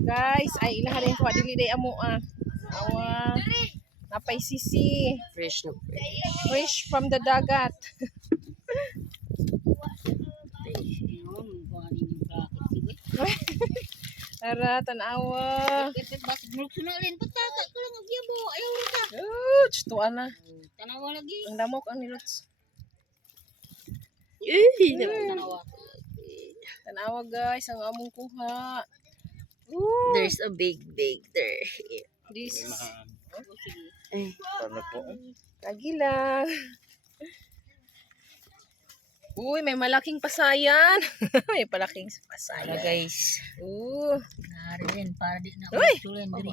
guys. Ay ilaha rin ko dili day amo Awa. Napay sisi. Fresh na fresh. Fresh from the dagat. Tara, tanawa. Tuan na. Tanawa lagi. Ang lamok ang nilots. Tanawa guys, ang among kuha. There's a big there. This is Ano po? lagi lang. Uy, may malaking pasayan. May malaking pasayan. Guys. Nari rin para di na Uy! usulan diri.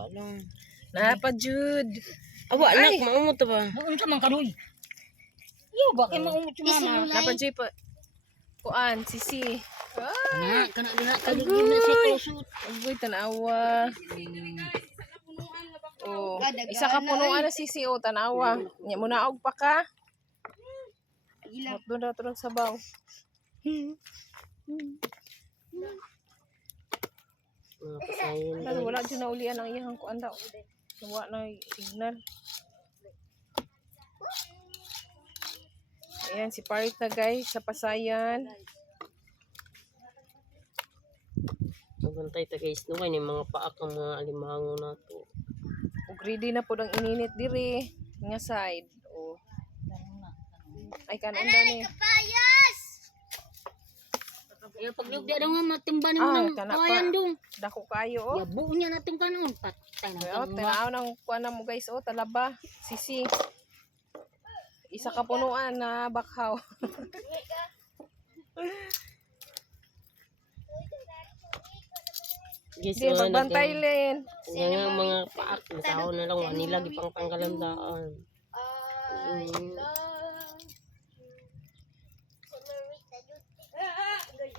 Napa Jud. Awa Ay. anak, maumot ba? Noon sa man karoy. Yo ba kay maumot si mama. Napa Jud pa. Kuan, sisi. Kana dina kaligim na si kusut. Uy, tanawa. Oh, isa ka punuan na sisi o tanawa. Nya mo naog pa ka. Doon daw tulog sa baw. Mga pasayan. Pero wala dyan na ulian ang iyang kuan daw. Nawa na signal. Ayan, si Parit na guys sa pasayan. Magbantay ta guys no kay ni mga paak ang mga alimango nato. Ug ready na po ang ininit diri nga side. Oh. Ay kanon ni. Yo paglug di daw nga matimba mo Ah, ng kana kawayan pa. dong. Dako kayo oh. Yabo niya natin kanon patay na Oh, kamo. tanaw nang kuan na mo guys oh, talaba, sisi. Isa ka punuan na bakhaw. Guys, Di magbantay len. Yan nga mga paak tao na lang nila gipang pangkalandaan.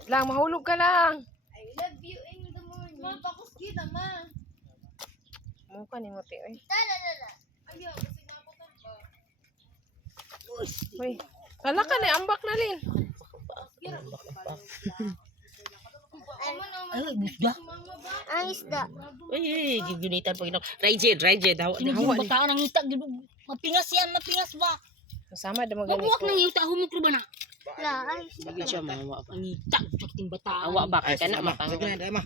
Lang mahulog ka lang. I love you in the morning. Ma, bakos kita, ma. Mukha ni mo ti oy. Talalala. Ayaw, kasi nabutan pa. Uy. Kala ka na ambak na lin. Ay busda. Ang isda. Ay, gigunitan po ino. Rigid, hawa Ini hawa ni. bataan ang ita gid mapingas yan mapingas ba. Kasama da magani Wag ko. nang yuta humok ba na. La, ay. Sige siya mawa pa. Ang ita ting bataan. Awa ba kay kana Sige mapang. na, ma.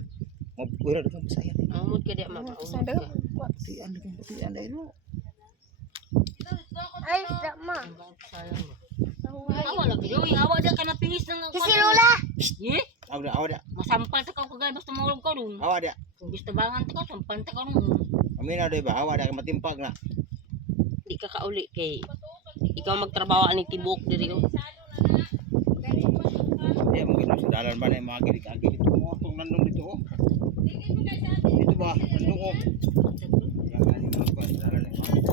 Mabura daw sa saya. Amot ka di mapa. Sada. Ti anda kan ti anda ilo. Ay, isda, ma. Awa lagi yo awa dia kana pingis nang. Kasi Lola. Eh, Awda. masampal ta ka kagay basta maulog ka ron. Awda. Kung gusto bangan ta ka sampal ta ka ron. Amina day ba? Awda ka matimpag na. Di ka kauli kay ikaw magtrabaho ani tibok diri oh. Ya mungkin sa dalan ba na magi dito mo tong nandong dito oh. Dito ba? Nandong oh.